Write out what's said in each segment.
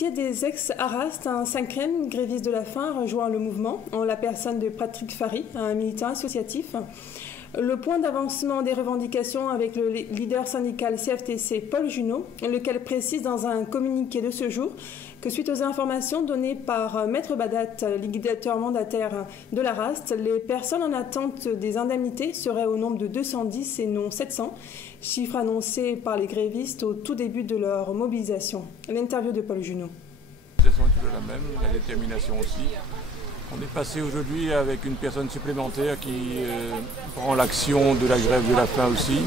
dossier des ex-Arast, un 5e gréviste de la faim rejoint le mouvement en la personne de Patrick Fary, un militant associatif. Le point d'avancement des revendications avec le leader syndical CFTC Paul Junot, lequel précise dans un communiqué de ce jour que suite aux informations données par Maître Badat, liquidateur mandataire de l'Arast, les personnes en attente des indemnités seraient au nombre de 210 et non 700, chiffre annoncé par les grévistes au tout début de leur mobilisation. L'interview de Paul Junot. La situation est toujours la même, la détermination aussi. On est passé aujourd'hui avec une personne supplémentaire qui prend l'action de la grève de la faim aussi.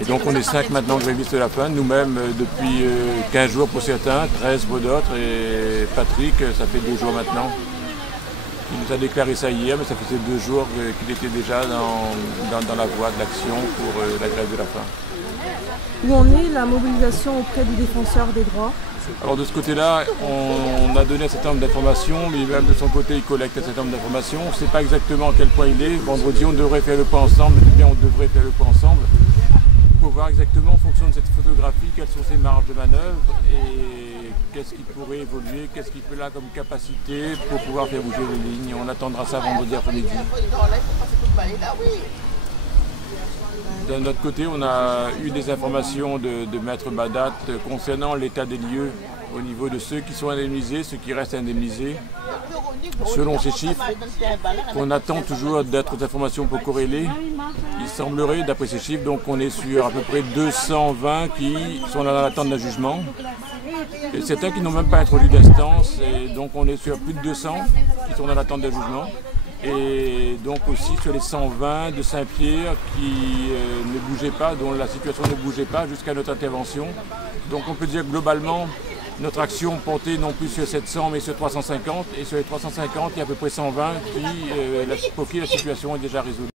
Et donc on est 5 maintenant grévistes de la faim, nous-mêmes depuis 15 jours pour certains, 13 pour d'autres, et Patrick, ça fait 2 jours maintenant. Il nous a déclaré ça hier, mais ça faisait 2 jours qu'il était déjà dans la voie de l'action pour la grève de la faim. Où en est la mobilisation auprès du défenseur des droits? Alors de ce côté-là, on a donné un certain nombre d'informations, mais même de son côté, il collecte un certain nombre d'informations. On ne sait pas exactement à quel point il est. Vendredi, on devrait faire le point ensemble, mais bien on devrait faire le point ensemble pour voir exactement en fonction de cette photographie quelles sont ses marges de manœuvre et qu'est-ce qui pourrait évoluer, qu'est-ce qu'il peut là comme capacité pour pouvoir faire bouger les lignes. On attendra ça vendredi après-midi. D'un autre côté, on a eu des informations de Maître Badat concernant l'état des lieux au niveau de ceux qui sont indemnisés, ceux qui restent indemnisés. Selon ces chiffres, on attend toujours d'autres informations pour corréler. Il semblerait, d'après ces chiffres, donc on est sur à peu près 220 qui sont dans l'attente d'un jugement. Et certains qui n'ont même pas introduit d'instance, et donc on est sur plus de 200 qui sont dans l'attente d'un jugement. Et donc aussi sur les 120 de Saint-Pierre qui ne bougeaient pas, dont la situation ne bougeait pas jusqu'à notre intervention. Donc on peut dire globalement, notre action portait non plus sur 700 mais sur 350. Et sur les 350, il y a à peu près 120 pour qui la situation est déjà résolue.